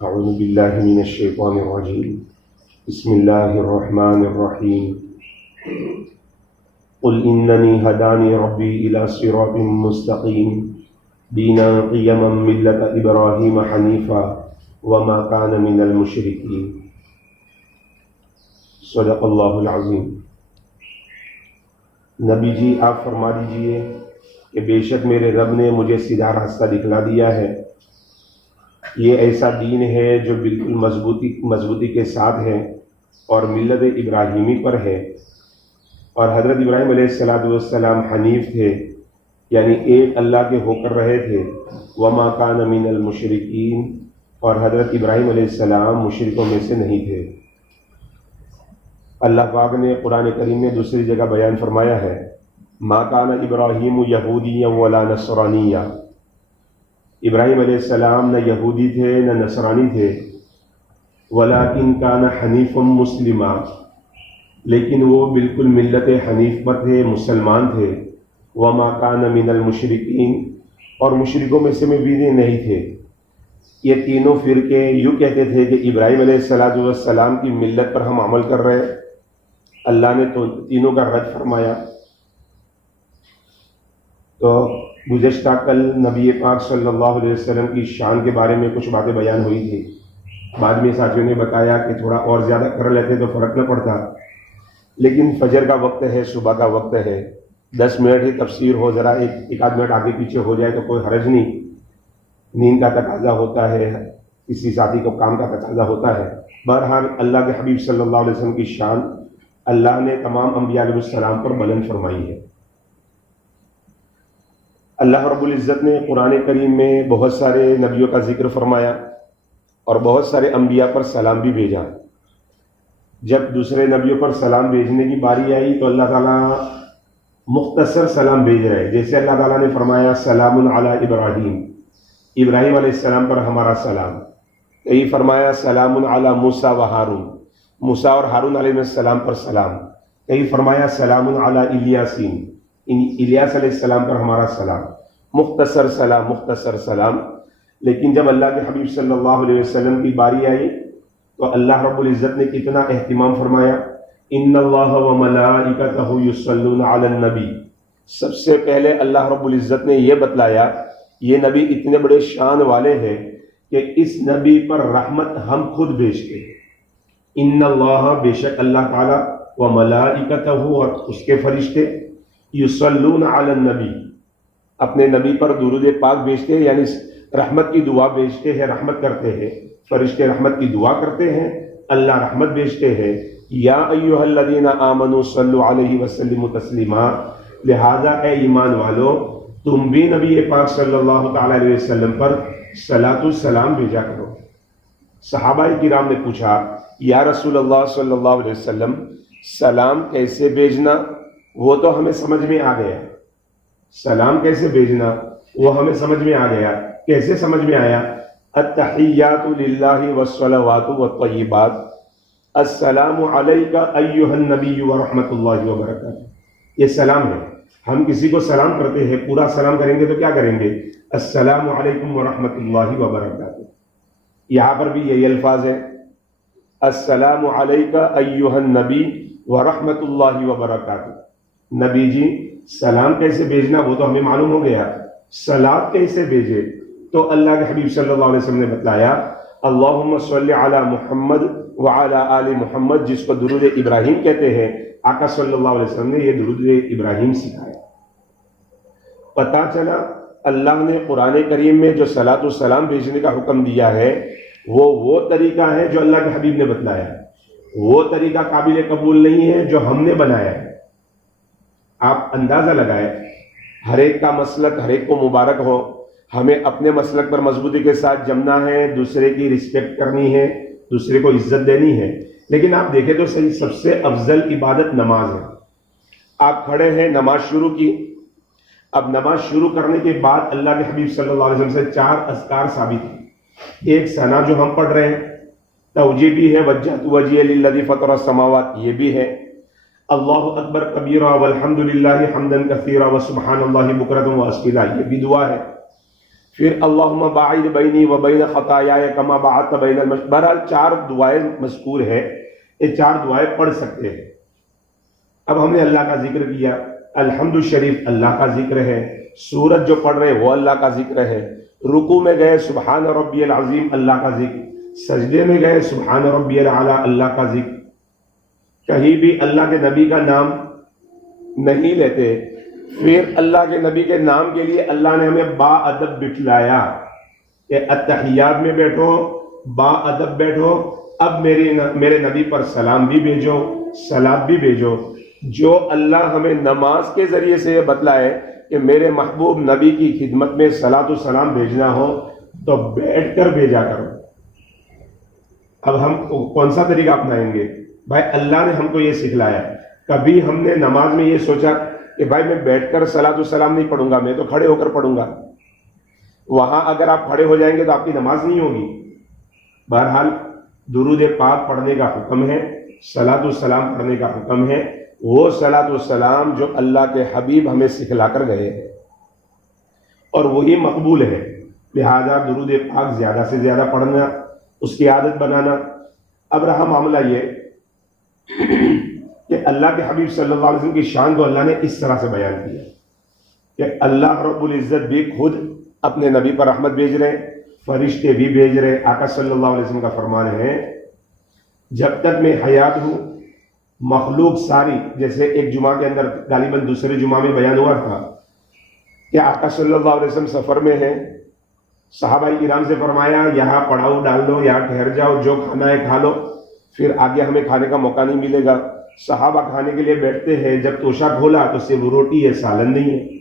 أعوذ بالله من الشيطان الرجيم بسم الله الرحمن الرحيم قل إنني هداني ربي إلى صراط مستقيم دينا قيما ملة إبراهيم حنيفا وما كان من المشركين صدق اللہ العظیم۔ نبی جی آپ فرما دیجئے کہ بے شک میرے رب نے مجھے سیدھا راستہ دکھلا دیا ہے۔ یہ ایسا دین ہے جو بالکل مضبوطی کے ساتھ ہے اور ملت ابراہیمی پر ہے، اور حضرت ابراہیم علیہ السلام حنیف تھے، یعنی ایک اللہ کے ہو کر رہے تھے۔ وما کان من المشرکین، اور حضرت ابراہیم علیہ السلام مشرکوں میں سے نہیں تھے۔ اللہ پاک نے قرآن کریم میں دوسری جگہ بیان فرمایا ہے، ما کان ابراہیم یہودیا ولا نصرانیا۔ ابراہیم علیہ السلام نہ یہودی تھے نہ نصرانی تھے، ولیکن کان حنیفا مسلما، لیکن وہ بالکل ملت حنیف پر تھے، مسلمان تھے۔ وما کان من المشرکین، اور مشرکوں میں سے بھی نہیں تھے۔ یہ تینوں فرقے یوں کہتے تھے کہ ابراہیم علیہ السلام کی ملت پر ہم عمل کر رہے ہیں۔ اللہ نے تو تینوں کا رد فرمایا۔ تو گزشتہ کل نبی پاک صلی اللہ علیہ وسلم کی شان کے بارے میں کچھ باتیں بیان ہوئی تھی۔ بعد میں ساتھیوں نے بتایا کہ تھوڑا اور زیادہ کر لیتے تو فرق نہ پڑتا، لیکن فجر کا وقت ہے، صبح کا وقت ہے، 10 منٹ ہی تفسیر ہو، ذرا ایک آدھ منٹ آگے پیچھے ہو جائے تو کوئی حرج نہیں۔ نیند کا تقاضا ہوتا ہے، کسی ساتھی کو کام کا تقاضا ہوتا ہے۔ بہرحال اللہ کے حبیب صلی اللہ علیہ وسلم کی شان اللہ نے تمام انبیاء علیہ السلام پر بلند فرمائی ہے۔ اللہ رب العزت نے قرآن کریم میں بہت سارے نبیوں کا ذکر فرمایا اور بہت سارے انبیاء پر سلام بھی بھیجا۔ جب دوسرے نبیوں پر سلام بھیجنے کی باری آئی تو اللہ تعالیٰ مختصر سلام بھیج رہے، جیسے اللہ تعالیٰ نے فرمایا سلام علی ابراہیم، ابراہیم علیہ السلام پر ہمارا سلام۔ کہیں فرمایا سلام علی موسیٰ و ہارون، موسیٰ اور ہارون علیہ السلام پر سلام۔ کہیں فرمایا سلام علی الیاسین، الیاس علیہ السلام پر ہمارا سلام۔ مختصر سلام، مختصر سلام۔ لیکن جب اللہ کے حبیب صلی اللہ علیہ وسلم کی باری آئی تو اللہ رب العزت نے کتنا اہتمام فرمایا، ان اللہ وملائکتہ یصلون علی النبی۔ سب سے پہلے اللہ رب العزت نے یہ بتلایا، یہ نبی اتنے بڑے شان والے ہیں کہ اس نبی پر رحمت ہم خود بھیجتے ہیں۔ ان اللہ، بے شک اللہ تعالیٰ، وملائکتہ، اور اس کے فرشتے، یصلون علی النبی، اپنے نبی پر درود پاک بھیجتے ہیں، یعنی رحمت کی دعا بھیجتے ہیں، رحمت کرتے ہیں۔ فرشتے رحمت کی دعا کرتے ہیں، اللہ رحمت بھیجتے ہیں۔ یا ایھا الذین آمنوا صلوا علیہ وسلموا تسلیما، لہذا اے ایمان والو تم بھی نبی پاک صلی اللہ تعالی علیہ وسلم پر صلاۃ السلام بھیجا کرو۔ صحابہ کرام نے پوچھا، یا رسول اللہ صلی اللہ علیہ وسلم سلام کیسے بھیجنا؟ وہ تو ہمیں سمجھ میں آ گیا، سلام کیسے بھیجنا وہ ہمیں سمجھ میں آ گیا۔ کیسے سمجھ میں آیا؟ التحیات للہ والصلوات والطیبات، السلام علیک ایھا النبی ورحمۃ اللہ وبرکاتہ۔ یہ سلام ہے، ہم کسی کو سلام کرتے ہیں، پورا سلام کریں گے تو کیا کریں گے؟ السلام علیکم ورحمۃ اللہ وبرکاتہ۔ یہاں پر بھی یہی الفاظ ہیں، السلام علیک ایھا النبی ورحمۃ اللہ وبرکاتہ۔ نبی جی سلام کیسے بھیجنا وہ تو ہمیں معلوم ہو گیا، صلات کیسے بھیجے؟ تو اللہ کے حبیب صلی اللہ علیہ وسلم نے بتلایا، اللہم صلی علی محمد وعلی آل محمد، جس کو درود ابراہیم کہتے ہیں۔ آقا صلی اللہ علیہ وسلم نے یہ درود ابراہیم سکھایا۔ پتہ چلا اللہ نے قرآن کریم میں جو صلاۃ السلام بھیجنے کا حکم دیا ہے وہ طریقہ ہے جو اللہ کے حبیب نے بتلایا ہے، وہ طریقہ قابل قبول نہیں ہے جو ہم نے بنایا ہے۔ آپ اندازہ لگائے، ہر ایک کا مسلک ہر ایک کو مبارک ہو، ہمیں اپنے مسلک پر مضبوطی کے ساتھ جمنا ہے، دوسرے کی رسپیکٹ کرنی ہے، دوسرے کو عزت دینی ہے۔ لیکن آپ دیکھیں تو صحیح، سب سے افضل عبادت نماز ہے۔ آپ کھڑے ہیں، نماز شروع کی، اب نماز شروع کرنے کے بعد اللہ کے حبیب صلی اللہ علیہ وسلم سے 4 اذکار ثابت ہیں۔ ایک ثنا جو ہم پڑھ رہے ہیں، توجیہ بھی ہے، وجہت وجہی للذی فطر السماوات، یہ بھی ہے، اللہ اکبر کبیرہ والحمد للہ حمدا کثیرا وسبحان اللہ بکرۃ واصیلا، یہ بھی دعا ہے۔ پھر اللہم باعد بینی و بین خطایایا کما باعدت بین المشرق. بہرحال 4 دعائیں مذکور ہیں، یہ 4 دعائیں پڑھ سکتے ہیں. اب ہم نے اللہ کا ذکر کیا، الحمد شریف اللہ کا ذکر ہے، سورت جو پڑھ رہے وہ اللہ کا ذکر ہے، رکوع میں گئے سبحان ربی العظیم اللہ کا ذکر، سجدے میں گئے سبحان ربی الاعلی اللہ کا ذکر. کہیں بھی اللہ کے نبی کا نام نہیں لیتے. پھر اللہ کے نبی کے نام کے لیے اللہ نے ہمیں با ادب بٹھلایا کہ اتحیات میں بیٹھو، با ادب بیٹھو، اب میرے نبی پر سلام بھی بھیجو، صلات بھی بھیجو. جو اللہ ہمیں نماز کے ذریعے سے یہ بتلائے کہ میرے محبوب نبی کی خدمت میں صلاۃ و سلام بھیجنا ہو تو بیٹھ کر بھیجا کرو. اب ہم کون سا طریقہ اپنائیں گے؟ بھائی اللہ نے ہم کو یہ سکھلایا. کبھی ہم نے نماز میں یہ سوچا کہ بھائی میں بیٹھ کر صلاۃ و سلام نہیں پڑھوں گا، میں تو کھڑے ہو کر پڑھوں گا. وہاں اگر آپ کھڑے ہو جائیں گے تو آپ کی نماز نہیں ہوگی. بہرحال درود پاک پڑھنے کا حکم ہے، صلاۃ و سلام پڑھنے کا حکم ہے، وہ صلاۃ و سلام جو اللہ کے حبیب ہمیں سکھلا کر گئے ہیں اور وہی مقبول ہے. لہذا درود پاک زیادہ سے زیادہ پڑھنا، اس کی عادت بنانا. اب رہا معاملہ یہ کہ اللہ کے حبیب صلی اللہ علیہ وسلم کی شان کو اللہ نے اس طرح سے بیان کیا کہ اللہ رب العزت بھی خود اپنے نبی پر رحمت بھیج رہے، فرشتے بھی بھیج رہے. آقا صلی اللہ علیہ وسلم کا فرمان ہے جب تک میں حیات ہوں مخلوق ساری، جیسے ایک جمعہ کے اندر غالباً دوسرے جمعہ میں بیان ہوا تھا کہ آقا صلی اللہ علیہ وسلم سفر میں ہیں، صحابہ کرام سے فرمایا یہاں پڑاؤ ڈال دو، یہاں ٹھہر جاؤ، جو کھانا ہے کھا لو، پھر آگے ہمیں کھانے کا موقع نہیں ملے گا. صحابہ کھانے کے لیے بیٹھتے ہیں، جب توشہ کھولا تو صرف روٹی ہے، سالن نہیں ہے.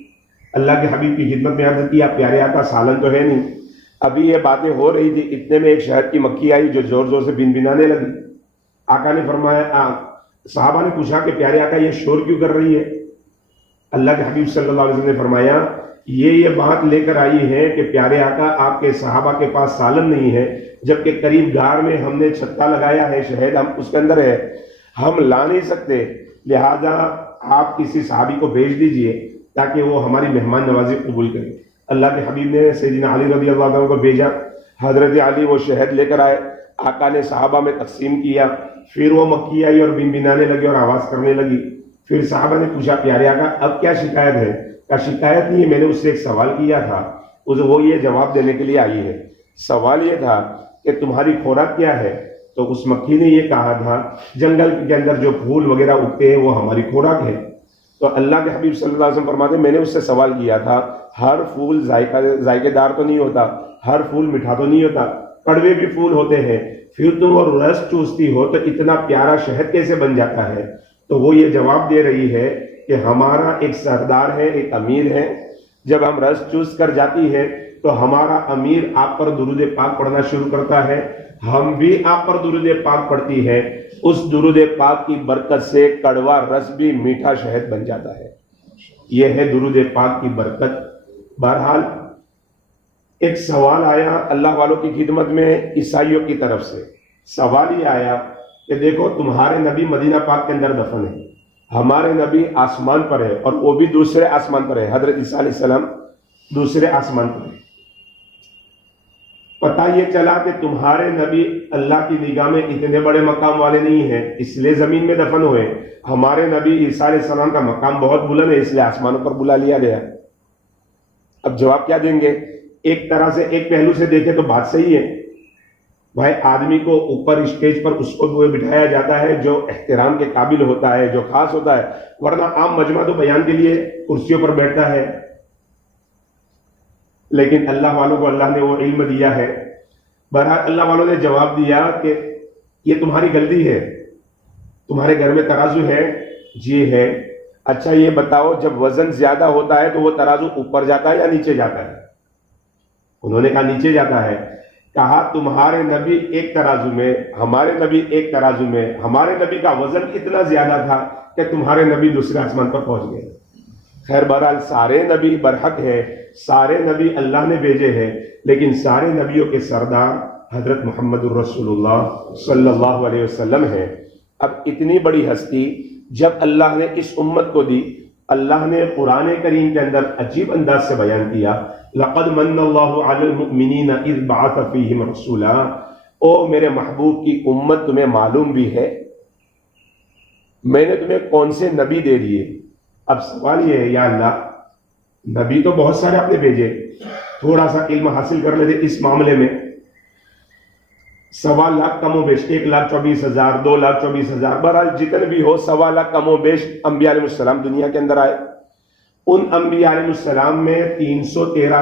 اللہ کے حبیب کی خدمت میں عرض کیا پیارے آقا سالن تو ہے نہیں. ابھی یہ باتیں ہو رہی تھی، اتنے میں ایک شہد کی مکھی آئی جو زور زور سے بنبنانے لگی. آقا نے فرمایا، صحابہ نے پوچھا کہ پیارے آقا یہ شور کیوں کر رہی ہے؟ اللہ کے حبیب صلی اللہ علیہ وسلم نے فرمایا یہ بات لے کر آئی ہے کہ پیارے آقا آپ کے صحابہ کے پاس سالن نہیں ہے، جبکہ قریب گار میں ہم نے چھتا لگایا ہے، شہد ہم اس کے اندر ہے، ہم لا نہیں سکتے، لہذا آپ کسی صحابی کو بھیج دیجئے تاکہ وہ ہماری مہمان نوازی قبول کرے. اللہ کے حبیب نے سیدنا علی رضی اللہ عنہ کو بھیجا. حضرت علی وہ شہد لے کر آئے، آقا نے صحابہ میں تقسیم کیا. پھر وہ مکھی آئی اور بنبنانے لگی اور آواز کرنے لگی. پھر صحابہ نے پوچھا پیارے آقا اب کیا شکایت ہے؟ کہا شکایت نہیں ہے، میں نے اس سے ایک سوال کیا تھا، وہ یہ جواب دینے کے لیے آئی ہے. سوال یہ تھا کہ تمہاری خوراک کیا ہے؟ تو اس مکھی نے یہ کہا تھا جنگل کے اندر جو پھول وغیرہ اگتے ہیں وہ ہماری خوراک ہے. تو اللہ کے حبیب صلی اللہ علیہ وسلم فرماتے ہیں میں نے اس سے سوال کیا تھا ہر پھول ذائقے دار تو نہیں ہوتا، ہر پھول میٹھا تو نہیں ہوتا، کڑوے بھی پھول ہوتے ہیں، پھر تم وہ رس چوستی ہو تو اتنا پیارا شہد کیسے بن جاتا ہے؟ تو وہ یہ جواب دے رہی ہے کہ ہمارا ایک سردار ہے، ایک امیر ہے، جب ہم رس چوس کر جاتی ہے تو ہمارا امیر آپ پر درود پاک پڑھنا شروع کرتا ہے، ہم بھی آپ پر درود پاک پڑھتی ہے، اس درود پاک کی برکت سے کڑوا رس بھی میٹھا شہد بن جاتا ہے. یہ ہے درود پاک کی برکت. بہرحال ایک سوال آیا اللہ والوں کی خدمت میں عیسائیوں کی طرف سے. سوال یہ آیا کہ دیکھو تمہارے نبی مدینہ پاک کے اندر دفن ہے، ہمارے نبی آسمان پر ہے اور وہ بھی دوسرے آسمان پر ہے، حضرت عیسیٰ علیہ السلام دوسرے آسمان پر ہے. پتہ یہ چلا کہ تمہارے نبی اللہ کی نگاہ میں اتنے بڑے مقام والے نہیں ہیں اس لیے زمین میں دفن ہوئے، ہمارے نبی عیسیٰ علیہ السلام کا مقام بہت بلند ہے اس لیے آسمانوں پر بلا لیا گیا. اب جواب کیا دیں گے؟ ایک طرح سے ایک پہلو سے دیکھیں تو بات صحیح ہے. بھائی آدمی کو اوپر اسٹیج پر اس کو بٹھایا جاتا ہے جو احترام کے قابل ہوتا ہے، جو خاص ہوتا ہے، ورنہ عام مجمع تو بیان کے لیے کرسیوں پر بیٹھتا ہے. لیکن اللہ والوں کو اللہ نے وہ علم دیا ہے. بہرحال اللہ والوں نے جواب دیا کہ یہ تمہاری غلطی ہے، تمہارے گھر میں ترازو ہے؟ جی ہے. اچھا یہ بتاؤ جب وزن زیادہ ہوتا ہے تو وہ ترازو اوپر جاتا ہے یا نیچے جاتا ہے؟ انہوں نے کہا نیچے جاتا ہے. کہا تمہارے نبی ایک ترازو میں، ہمارے نبی ایک ترازو میں، ہمارے نبی کا وزن اتنا زیادہ تھا کہ تمہارے نبی دوسرے آسمان پر پہنچ گئے. خیر بہرحال سارے نبی برحق ہے، سارے نبی اللہ نے بھیجے ہیں، لیکن سارے نبیوں کے سردار حضرت محمد الرسول اللہ صلی اللہ علیہ وسلم ہیں. اب اتنی بڑی ہستی جب اللہ نے اس امت کو دی اللہ نے قرآن کریم کے اندر عجیب انداز سے بیان کیا، لقد من اللہ علی المؤمنین اذ بعث فیہم رسولا، او میرے محبوب کی امت تمہیں معلوم بھی ہے میں نے تمہیں کون سے نبی دے دیے۔ اب سوال یہ ہے یا اللہ نبی تو بہت سارے آپ نے بھیجے، تھوڑا سا علم حاصل کر لیتے اس معاملے میں، 1.25 لاکھ کم و بیش، 1,24,000 2,24,000 بہرحال جتنے بھی ہو 1.25 لاکھ کم و بیش انبیاء علیہ السلام دنیا کے اندر آئے۔ ان انبیاء علیہ السلام میں 313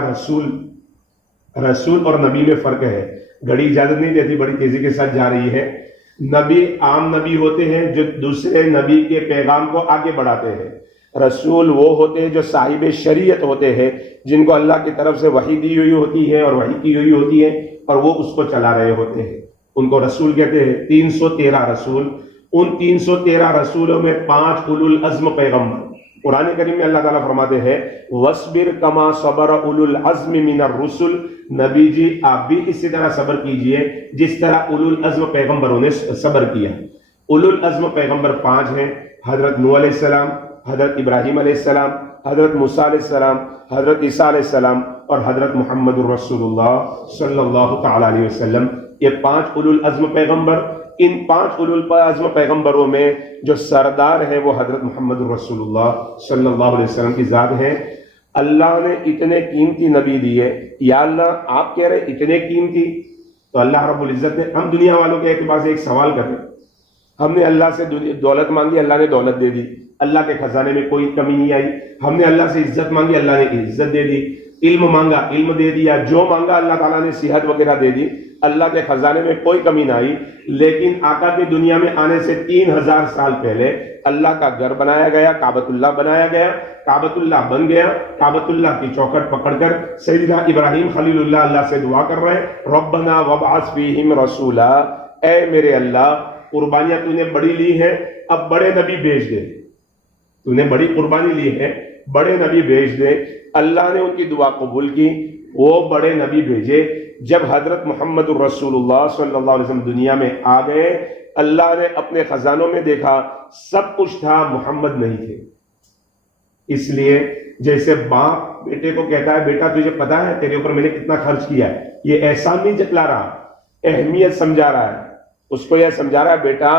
رسول اور نبی میں فرق ہے۔ گھڑی اجازت نہیں دیتی، بڑی تیزی کے ساتھ جا رہی ہے۔ نبی عام نبی ہوتے ہیں جو دوسرے نبی کے پیغام کو آگے بڑھاتے ہیں۔ رسول وہ ہوتے ہیں جو صاحب شریعت ہوتے ہیں، جن کو اللہ کی طرف سے وحی دی ہوئی ہوتی ہے اور وحی کی ہوئی ہوتی ہے اور وہ اس کو چلا رہے ہوتے ہیں، ان کو رسول کہتے ہیں۔ 313 رسول، ان 313 رسولوں میں 5 اولو العزم پیغمبر۔ قرآن کریم میں اللہ تعالیٰ فرماتے ہیں وَاصْبِرْ كَمَا صَبَرَ أُولُو الْعَزْمِ مِنَ الرُّسُلِ، نبی جی آپ بھی اسی طرح صبر کیجئے جس طرح اولو العزم پیغمبروں نے صبر کیا۔ اولو العزم پیغمبر 5 ہیں، حضرت نوح علیہ السلام، حضرت ابراہیم علیہ السلام، حضرت موسیٰ علیہ السلام، حضرت عیسیٰ علیہ السلام اور حضرت محمد الرسول اللہ صلی اللہ تعالیٰ علیہ وسلم۔ یہ 5 اولو العزم پیغمبر۔ ان 5 اولو العزم پیغمبروں میں جو سردار ہے وہ حضرت محمد الرسول اللہ صلی اللہ علیہ وسلم کی ذات ہے۔ اللہ نے اتنے قیمتی نبی دیے، یا اللہ آپ کہہ رہے اتنے قیمتی، تو اللہ رب العزت نے، ہم دنیا والوں کے اعتبار سے ایک سوال کریں، ہم نے اللہ سے دولت مانگی، اللہ نے دولت دے دی، اللہ کے خزانے میں کوئی کمی نہیں آئی۔ ہم نے اللہ سے عزت مانگی، اللہ نے عزت دے دی۔ علم مانگا، علم دے دیا۔ جو مانگا اللہ تعالیٰ نے صحت وغیرہ دے دی، اللہ کے خزانے میں کوئی کمی نہ آئی۔ لیکن آقا کی دنیا میں آنے سے 3000 سال پہلے اللہ کا گھر بنایا گیا، کعبۃ اللہ بنایا گیا، کعبۃ اللہ بن گیا۔ کعبۃ اللہ کی چوکھٹ پکڑ کر سیدنا ابراہیم خلیل اللہ سے دعا کر رہے ہیں ربنا وابعث فیہم رسولا، اے میرے اللہ قربانیاں تو نے بڑی لی ہیں، اب بڑے نبی بھیج دے، تو نے بڑی قربانی لی ہے، بڑے نبی بھیج دے۔ اللہ نے ان کی دعا قبول کی، وہ بڑے نبی بھیجے۔ جب حضرت محمد الرسول اللہ صلی اللہ علیہ وسلم دنیا میں آ گئے، اللہ نے اپنے خزانوں میں دیکھا سب کچھ تھا، محمد نہیں تھے۔ اس لیے جیسے باپ بیٹے کو کہتا ہے بیٹا تجھے پتا ہے تیرے اوپر میں نے کتنا خرچ کیا ہے، یہ احسان نہیں جتلا رہا، اہمیت سمجھا رہا ہے، اس کو یہ سمجھا رہا ہے بیٹا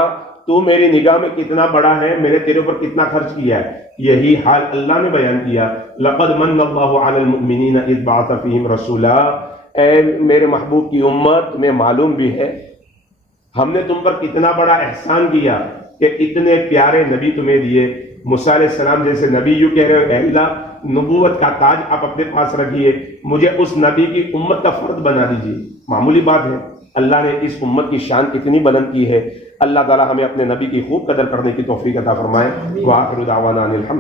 تو میری نگاہ میں کتنا بڑا ہے، میں نے تیرے اوپر کتنا خرچ کیا ہے۔ یہی حال اللہ نے بیان کیا، لقد من اللہ علی المؤمنین اذ بعث فیہم رسولا، اے میرے محبوب کی امت تمہیں معلوم بھی ہے ہم نے تم پر کتنا بڑا احسان کیا کہ اتنے پیارے نبی تمہیں دیے۔ موسیٰ علیہ السلام جیسے نبی یوں کہہ رہے ہو اے اللہ نبوت کا تاج آپ اپنے پاس رکھیے، مجھے اس نبی کی امت کا فرد بنا دیجیے۔ معمولی بات ہے، اللہ نے اس امت کی شان اتنی بلند کی ہے۔ اللہ تعالی ہمیں اپنے نبی کی خوب قدر کرنے کی توفیق عطا فرمائے۔ وآخر دعوانا ان الحمد